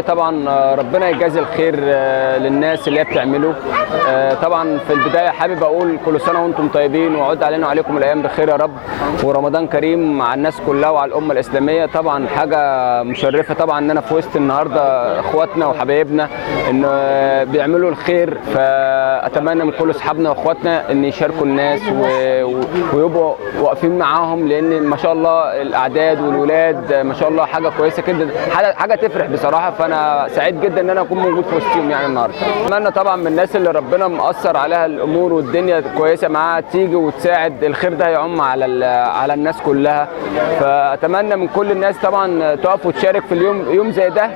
والله طبعا ربنا يجازي الخير للناس اللي هي بتعمله. طبعا في البدايه حابب اقول كل سنه وانتم طيبين، وعد علينا وعليكم الايام بخير يا رب، ورمضان كريم مع الناس كلها وعلى الامه الاسلاميه. طبعا حاجه مشرفه طبعا ان انا في وسط النهارده اخواتنا وحبايبنا ان بيعملوا الخير، فاتمنى من كل اصحابنا واخواتنا ان يشاركوا الناس ويبقوا واقفين معاهم، لان ما شاء الله الاعداد والولاد ما شاء الله حاجه كويسه جدا، حاجه تفرح بصراحه. فانا سعيد جدا ان انا اكون موجود في وسطهم يعني النهارده. اتمنى طبعا من الناس اللي ربنا مأثر عليها الامور والدنيا كويسه معاها تيجي وتساعد، الخير ده هيعم على الناس كلها. فاتمنى من كل الناس طبعا تقف وتشارك في يوم زي ده.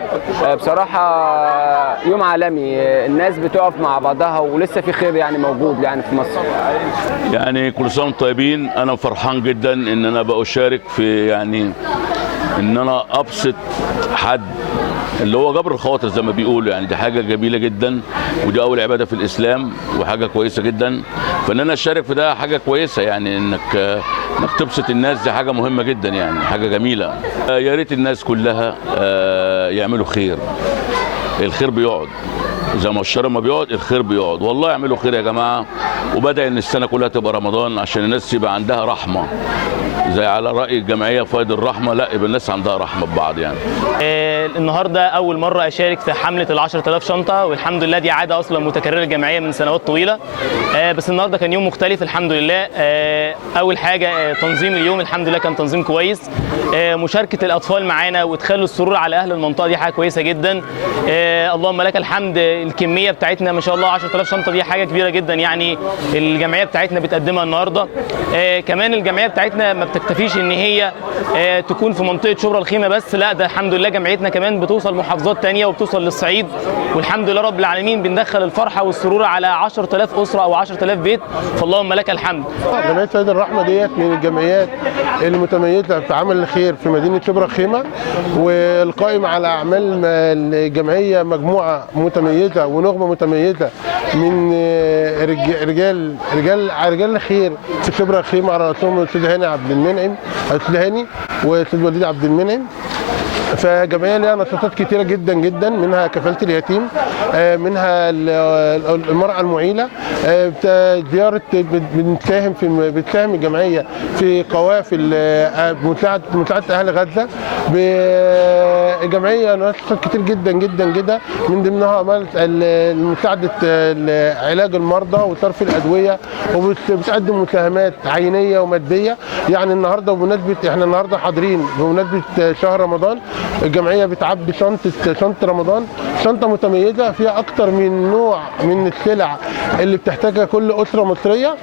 بصراحه يوم عالمي، الناس بتقف مع بعضها ولسه في خير يعني موجود يعني في مصر. يعني كل سنه وانتم طيبين. انا فرحان جدا ان انا بشارك في يعني ان انا ابسط حد اللي هو جبر الخواطر زي ما بيقولوا، يعني دي حاجه جميله جدا، ودي اول عباده في الاسلام وحاجه كويسه جدا. فان انا اشارك في ده حاجه كويسه، يعني انك تبسط الناس دي حاجه مهمه جدا، يعني حاجه جميله. يا ريت الناس كلها يعملوا خير. الخير بيقعد زي ما الشر ما بيقعد، الخير بيقعد. والله اعملوا خير يا جماعه، وبدأ ان السنه كلها تبقى رمضان عشان الناس يبقى عندها رحمه، زي على رأي الجمعية فايد الرحمة، لا يبقى الناس عندها رحمة ببعض يعني. النهارده أول مرة أشارك في حملة ال10,000 شنطة، والحمد لله دي عادة أصلا متكررة الجمعية من سنوات طويلة. بس النهارده كان يوم مختلف الحمد لله. أول حاجة تنظيم اليوم الحمد لله كان تنظيم كويس. مشاركة الأطفال معانا وادخال السرور على أهل المنطقة دي حاجة كويسة جدا. اللهم لك الحمد. الكمية بتاعتنا ما شاء الله 10,000 شنطة دي حاجة كبيرة جدا يعني الجمعية بتاعتنا بتقدمها النهارده. كمان الجمعية بتاعتنا ما بتكتفيش ان هي تكون في منطقه شبرا الخيمه بس، لا ده الحمد لله جمعيتنا كمان بتوصل محافظات تانية وبتوصل للصعيد، والحمد لله رب العالمين بندخل الفرحه والسرور على 10,000 اسره او 10,000 بيت، فاللهم لك الحمد. جمعيه فايد الرحمه ديت من الجمعيات المتميزه في عمل الخير في مدينه شبرا الخيمه، والقائم على اعمال الجمعيه مجموعه متميزه ونخبه متميزه من رجال الخير في شبرا الخيمه، على راسهم الاستاذ هاني عبد المنعم، الاستاذ هاني والاستاذ وليد عبد المنعم. فجمعيه ليها نشاطات كتيره جدا جدا، منها كفاله اليتيم، منها المراه المعيله، زياره بتساهم الجمعيه في قوافل مساعده اهل غزه. الجمعيه نشاطات كتير جدا جدا جدا، من ضمنها مساعده علاج المرضى وصرف الادويه، وبتقدم مساهمات عينيه وماديه. يعني النهارده بمناسبه احنا النهارده حاضرين بمناسبه شهر رمضان، الجمعيه بتعبي شنطه رمضان، شنطه متميزه فيها اكتر من نوع من السلع اللي بتحتاجها كل اسره مصريه،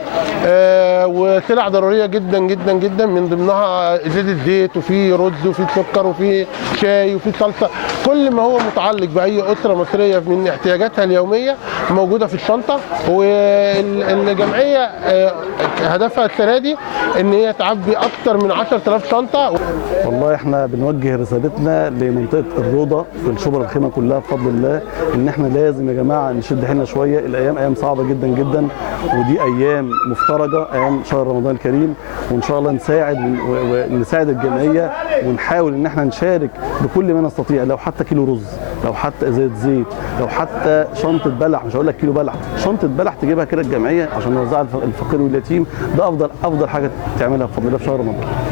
وسلع ضروريه جدا جدا جدا، من ضمنها ازازه زيت وفي رز وفي سكر وفي شاي وفي صلصه، كل ما هو متعلق باي اسره مصريه من احتياجاتها اليوميه موجوده في الشنطه. والجمعيه هدفها السنه دي ان هي تعبي اكتر من 10,000 شنطه. والله احنا بنوجه رسالتنا لمنطقه الروضه في شبرا الخيمه كلها بفضل الله، ان احنا لازم يا جماعه نشد حيلنا شويه. الايام ايام صعبه جدا جدا، ودي ايام مفترجه، ايام شهر رمضان الكريم، وان شاء الله نساعد الجمعيه ونحاول ان احنا نشارك بكل ما نستطيع، لو حتى كيلو رز، لو حتى ازازه زيت، لو حتى شنطه بلح، مش هقول لك كيلو بلح، شنطه بلح تجيبها كده الجمعيه عشان نوزعها الفقير واليتيم. ده افضل حاجه تعملها بفضل الله في شهر رمضان.